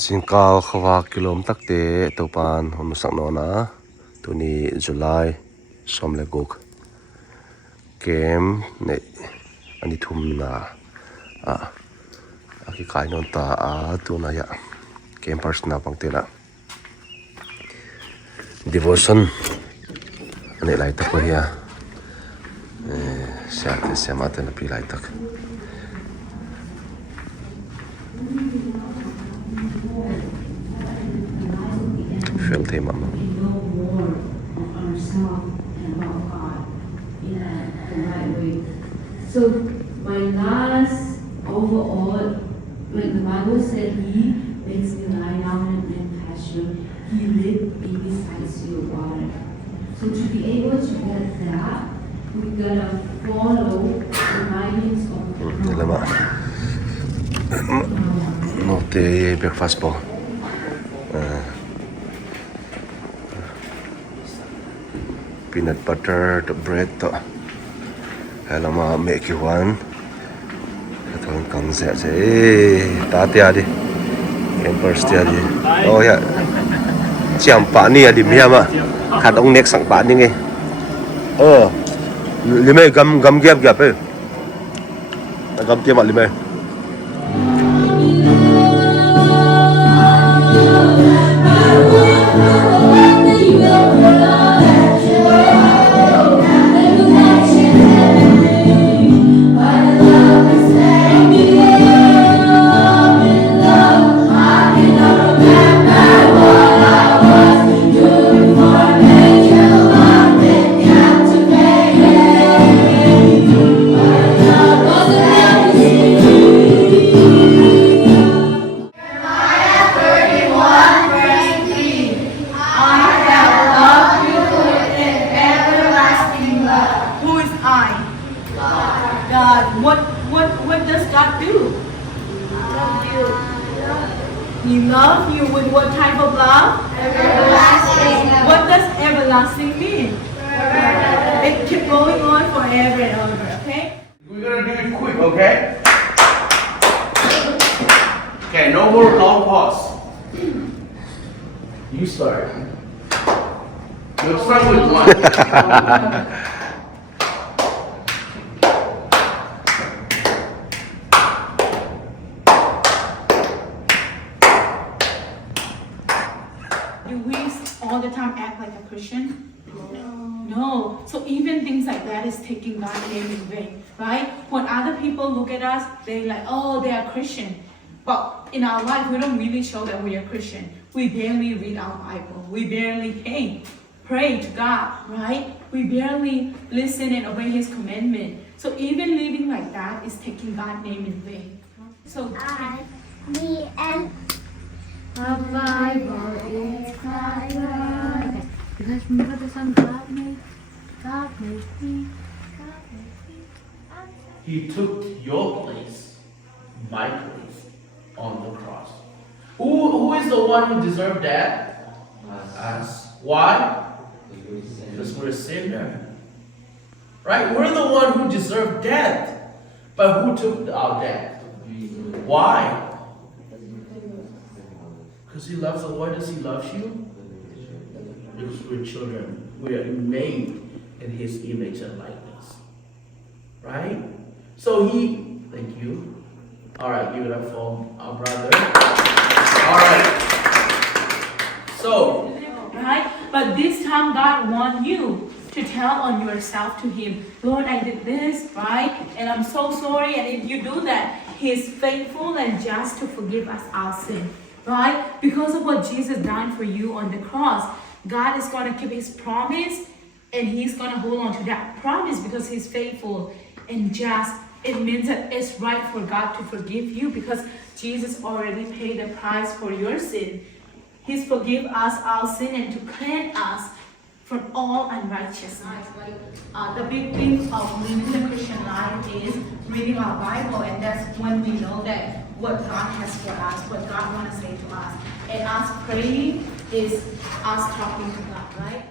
Xin cao khawa kilom takte topan honusak nona tuni July somle guk kem ne ani thum na aki kai non ta tuna ya campers na pangtela devotion ani lai tak ya siate siamate na pi lai tak feel tema mo So my last overall, like the Bible said, He makes me lie down in pasture. He lives beside still water. So to be able to get that, we gotta follow the guidance of the Lord. No te breakfast po. Peanut butter, the bread to. Hello ma make you one. Ito ang kangse sa tati adi. Campers ti adi. Oh ya. Siam pa ni adi miya ma. Kadong next ang pa ni nge. Oh. Lime gam gyap eh. Gam ti ma lime. What does God do? Love you. He loves you with what type of love? Everlasting. What does everlasting mean? Forever. It keeps going on forever and over, okay? We're gonna do it quick, okay? Okay, no more long pause. You start. You'll start with one. Do we all the time act like a Christian? No. So even things like that is taking God's name in vain, right? When other people look at us, they're like, oh, they are Christian. But in our life, we don't really show that we are Christian. We barely read our Bible. We barely pray to God, right? We barely listen and obey His commandment. So even living like that is taking God's name in vain. So A Bible is private. Because remember the song God made me. He took your place, my place, on the cross. Who is the one who deserved that? Us. Why? Because we're a sinner. Right? We're the one who deserved death. But who took our death? Why? Because He loves us. Why does He love you? Because we're children. We are made in His image and likeness. Right? So thank you. Alright, give it up for our brother. Alright. So, right? But this time God wants you to tell on yourself to Him. Lord, I did this, right? And I'm so sorry. And if you do that, He is faithful and just to forgive us our sin, right? Because of what Jesus done for you on the cross, God is going to keep His promise and He's going to hold on to that promise because He's faithful and just. It means that it's right for God to forgive you because Jesus already paid the price for your sin. He's forgive us our sin and to cleanse us from all unrighteousness. The big thing of living the Christian life is reading our Bible, and that's when we know that what God has for us, what God wants to say to us. And us praying is us talking to God, right?